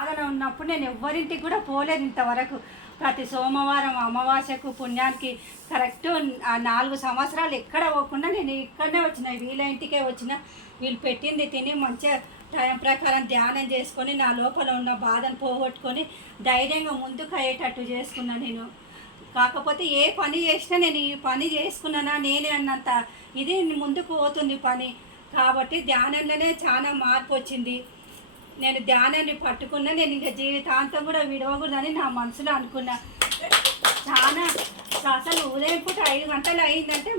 బాధలో ఉన్నప్పుడు నేను ఎవ్వరింటికి కూడా పోలేదు ఇంతవరకు. ప్రతి సోమవారం అమావాస్యకు పుణ్యానికి కరెక్ట్ 4 సంవత్సరాలు ఎక్కడ పోకుండా నేను ఇక్కడనే వచ్చిన, వీళ్ళ ఇంటికే వచ్చిన. వీళ్ళు పెట్టింది తిని మంచిగా టైం ప్రకారం ధ్యానం చేసుకొని నా లోపల ఉన్న బాధను పోగొట్టుకొని ధైర్యంగా ముందుకు అయ్యేటట్టు చేసుకున్నా నేను. కాకపోతే ఏ పని చేసినా నేను ఈ పని చేసుకున్నానా నేనే అన్నంత ఇది ముందుకు పోతుంది పని. కాబట్టి ధ్యానంలోనే చాలా మార్పు వచ్చింది. నేను ధ్యానాన్ని పట్టుకున్నా, నేను ఇంకా జీవితాంతం కూడా విడవకూడదని నా మనసులో అనుకున్నా. చాలా అసలు ఉదయం పూట 5 గంటలు అయిందంటే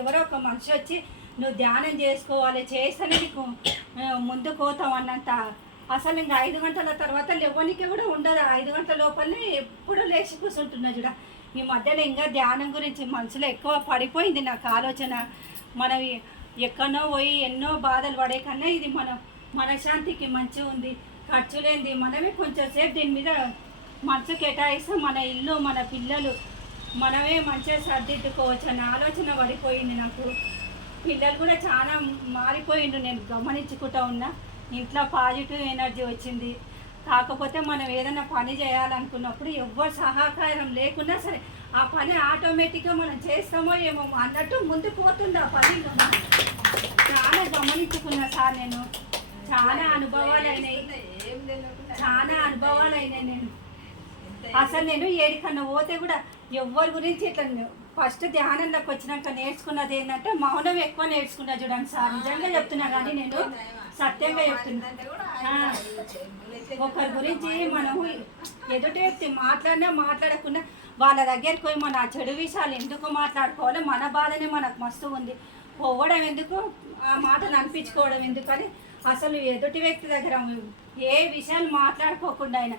ఎవరో ఒక మనిషి వచ్చి నువ్వు ధ్యానం చేసుకోవాలి, చేస్తేనే నీకు ముందుకు పోతావు అన్నంత. అసలు ఇంకా 5 గంటల తర్వాత లేవనికి కూడా ఉండదు. 5 గంటల లోపలనే ఎప్పుడు లేచి కూర్చుంటున్నా చూడ. ఈ మధ్యలో ఇంకా ధ్యానం గురించి మనసులో ఎక్కువ పడిపోయింది నాకు ఆలోచన. మనం ఎక్కడో పోయి ఎన్నో బాధలు పడే కన్నా ఇది మనశ్శాంతికి మంచిగా ఉంది, ఖర్చు లేనిది. మనమే కొంచెం సేపు దీని మీద మనసు కేటాయిస్తాం, మన ఇల్లు మన పిల్లలు మనమే మంచిగా సర్దిద్దుకోవచ్చు అన్న ఆలోచన పడిపోయింది నాకు. పిల్లలు కూడా చాలా మారిపోయిండు, నేను గమనించుకుంటూ ఉన్నా. ఇంట్లో పాజిటివ్ ఎనర్జీ వచ్చింది. కాకపోతే మనం ఏదైనా పని చేయాలనుకున్నప్పుడు ఎవ్వరు సహకారం లేకున్నా సరే ఆ పని ఆటోమేటిక్గా మనం చేస్తామో ఏమో అన్నట్టు ముందుకు పోతుంది ఆ పని. చాలా గమనించుకున్నా సార్, నేను చాలా అనుభవాలు అయినాయి నేను. అసలు నేను ఏడికన్నా పోతే కూడా ఎవరి గురించి ఇట్లా ఫస్ట్ ధ్యానంలోకి వచ్చినాక నేర్చుకున్నది ఏంటంటే మౌనం ఎక్కువ నేర్చుకున్నా చూడండి సార్. నిజంగా చెప్తున్నా కానీ నేను సత్యంగా చెప్తున్నా. ఒకరి గురించి మనము ఎదుటి వ్యక్తి మాట్లాడకుండా వాళ్ళ దగ్గరికి పోయి మన చెడు విషయాలు ఎందుకు మాట్లాడుకోవాలి, మన బాధనే మనకు మస్తు ఉంది, పోవడం ఎందుకు, ఆ మాటలు అనిపించుకోవడం ఎందుకని అసలు ఎదుటి వ్యక్తి దగ్గర ఏ విషయాలు మాట్లాడుకోకుండా ఆయన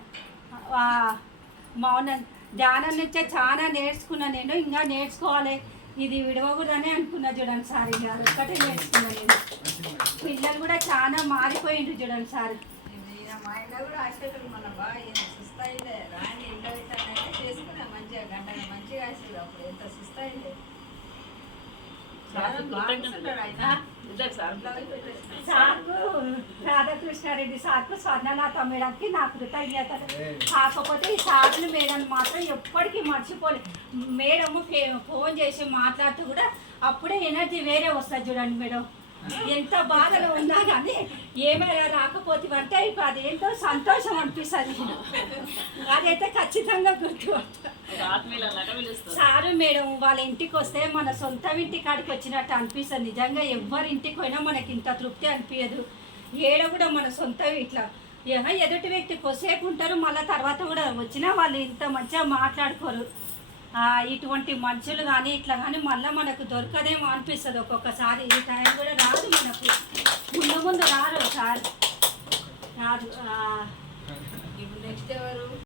మౌనం ధ్యానం నుంచే చాలా నేర్చుకున్నా నేను. ఇంకా నేర్చుకోవాలి, ఇది విడవకూడదని అనుకున్నా చూడండి సార్. ఇక అదొక్కటే నేర్చుకున్నా నేను. పిల్లలు కూడా చాలా మారిపోయిండ్రు చూడండి సార్. మా ఇంట్లో కూడా హాస్పిటల్ మన బాగా సుస్థాయిలే రాని ఇంట్లో అయితే చేసుకున్నా మంచిగా గంటగా మంచిగా వేసేది. అప్పుడు ఎంత సుస్థాయిలే సార్కు రాధాకృష్ణారెడ్డి సార్కు స్వర్ణలత మేడంకి నా కృతజ్ఞతలు. కాకపోతే ఈ సార్లు మేడం మాత్రం ఎప్పటికీ మర్చిపోలేదు. మేడము ఫోన్ చేసి మాట్లాడుతూ కూడా అప్పుడే ఎనర్జీ వేరే వస్తుంది చూడండి మేడం. ఎంత బాధలో ఉన్నా కానీ ఏమైనా రాకపోతే అంటే ఇప్పుడు అదేంటో సంతోషం అనిపిస్తుంది. అదైతే ఖచ్చితంగా గుర్తుపడతా. సారు మేడం వాళ్ళ ఇంటికి వస్తే మన సొంత ఇంటి కాడికి వచ్చినట్టు అనిపిస్తుంది. నిజంగా ఎవరి ఇంటికి పోయినా మనకి ఇంత తృప్తి అనిపించదు. ఏడ కూడా మన సొంత ఇట్లా ఎదుటి వ్యక్తి కొద్దిసేపు ఉంటారు, మళ్ళీ తర్వాత కూడా వచ్చినా వాళ్ళు ఇంత మంచిగా మాట్లాడుకోరు. ఇటువంటి మనుషులు కానీ ఇట్లా కానీ మళ్ళీ మనకు దొరకదేమో అనిపిస్తుంది ఒక్కొక్కసారి. ఈ టైం కూడా రాదు మనకు, ముందు రారు సార్, రాదు. నెక్స్ట్ ఎవరు